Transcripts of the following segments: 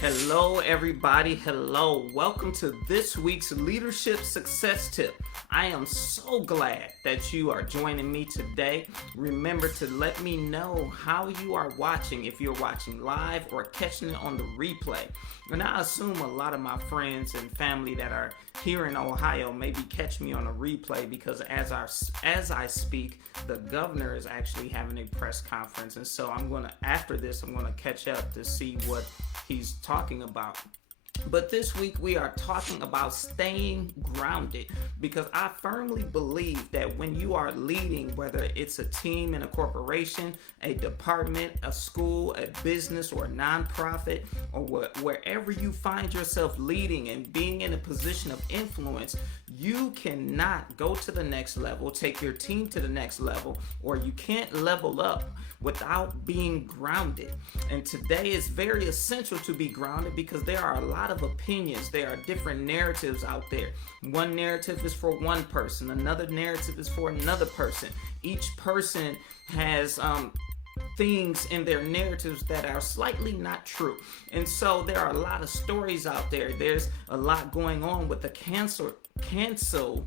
Hello, everybody. Hello. Welcome to this week's Leadership Success Tip. I am so glad that you are joining me today. Remember to let me know how you are watching, if you're watching live or catching it on the replay. And I assume a lot of my friends and family that are here in Ohio maybe catch me on a replay because as I speak, the governor is actually having a press conference. And so after this, I'm going to catch up to see what he's talking about. But this week we are talking about staying grounded because I firmly believe that when you are leading, whether it's a team in a corporation, a department, a school, a business, or a nonprofit, or wherever you find yourself leading and being in a position of influence, you cannot go to the next level, take your team to the next level, or you can't level up without being grounded. And today is very essential to be grounded because there are a lot of opinions. There are different narratives out there. One narrative is for one person, another narrative is for another person. Each person has things in their narratives that are slightly not true. And so there are a lot of stories out there. There's a lot going on with the cancel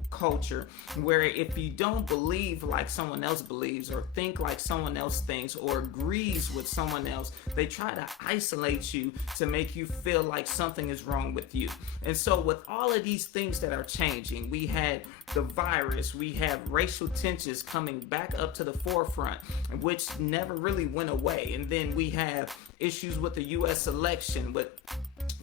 culture, where if you don't believe like someone else believes or think like someone else thinks or agrees with someone else, they try to isolate you to make you feel like something is wrong with you. And so with all of these things that are changing, we had the virus, we have racial tensions coming back up to the forefront, which never really went away. And then we have issues with the U.S. election, with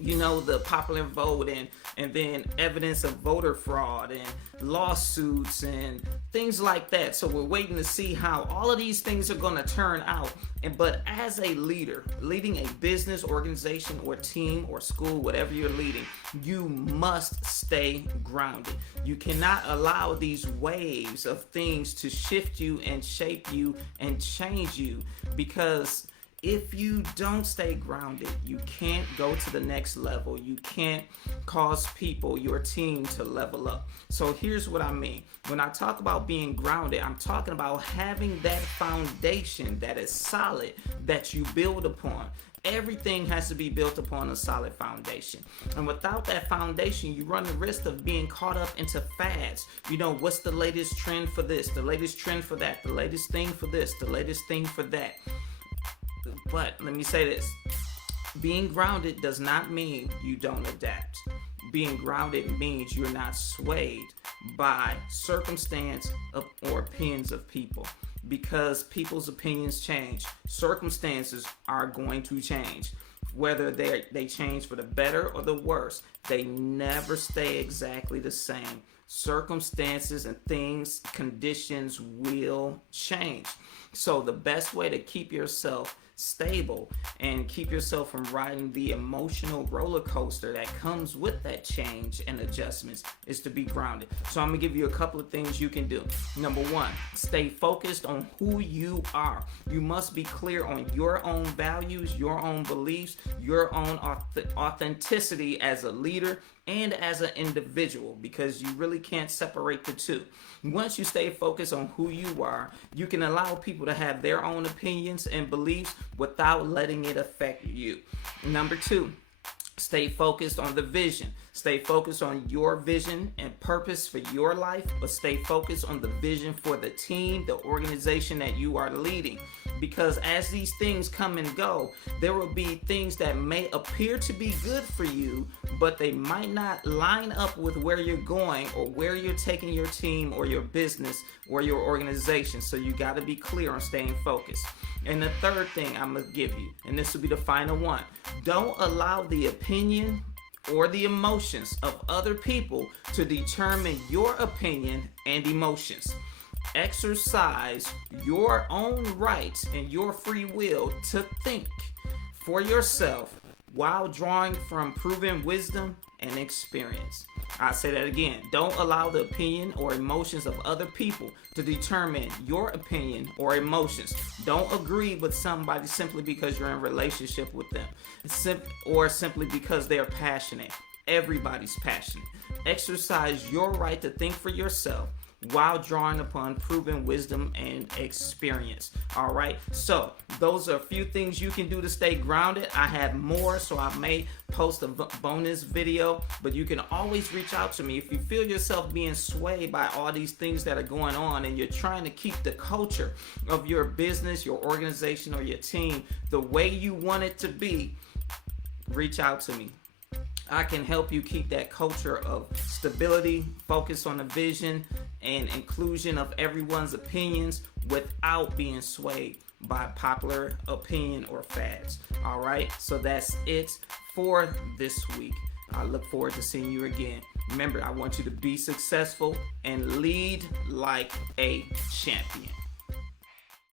the popular vote and then evidence of voter fraud and lawsuits and things like that. So we're waiting to see how all of these things are going to turn out. But as a leader, leading a business, organization, or team or school, whatever you're leading, you must stay grounded. You cannot allow these waves of things to shift you and shape you and change you, because if you don't stay grounded, you can't go to the next level. You can't cause people, your team, to level up. So here's what I mean. When I talk about being grounded, I'm talking about having that foundation that is solid, that you build upon. Everything has to be built upon a solid foundation. And without that foundation, you run the risk of being caught up into fads. What's the latest trend for this, the latest trend for that, the latest thing for this, the latest thing for that. But let me say this. Being grounded does not mean you don't adapt. Being grounded means you're not swayed by circumstance or opinions of people, because people's opinions change. Circumstances are going to change. Whether they change for the better or the worse, they never stay exactly the same. Circumstances and things, conditions will change. So the best way to keep yourself stable and keep yourself from riding the emotional roller coaster that comes with that change and adjustments is to be grounded. So I'm gonna give you a couple of things you can do. Number one, stay focused on who you are. You must be clear on your own values, your own beliefs, your own authenticity as a leader and as an individual, because you really can't separate the two. Once you stay focused on who you are, you can allow people to have their own opinions and beliefs without letting it affect you. Number two, stay focused on the vision. Stay focused on your vision and purpose for your life, but stay focused on the vision for the team, the organization that you are leading. Because as these things come and go, there will be things that may appear to be good for you, but they might not line up with where you're going or where you're taking your team or your business or your organization. So you got to be clear on staying focused. And the third thing I'm going to give you, and this will be the final one, don't allow the opinion or the emotions of other people to determine your opinion and emotions. Exercise your own rights and your free will to think for yourself while drawing from proven wisdom and experience. I'll say that again. Don't allow the opinion or emotions of other people to determine your opinion or emotions. Don't agree with somebody simply because you're in a relationship with them or simply because they're passionate. Everybody's passionate. Exercise your right to think for yourself while drawing upon proven wisdom and experience. All right. So those are a few things you can do to stay grounded. I have more, so I may post a bonus video, but you can always reach out to me if you feel yourself being swayed by all these things that are going on and you're trying to keep the culture of your business, your organization, or your team the way you want it to be. Reach out to me. I can help you keep that culture of stability, focus on the vision, and inclusion of everyone's opinions without being swayed by popular opinion or fads. All right, so that's it for this week. I look forward to seeing you again. Remember, I want you to be successful and lead like a champion.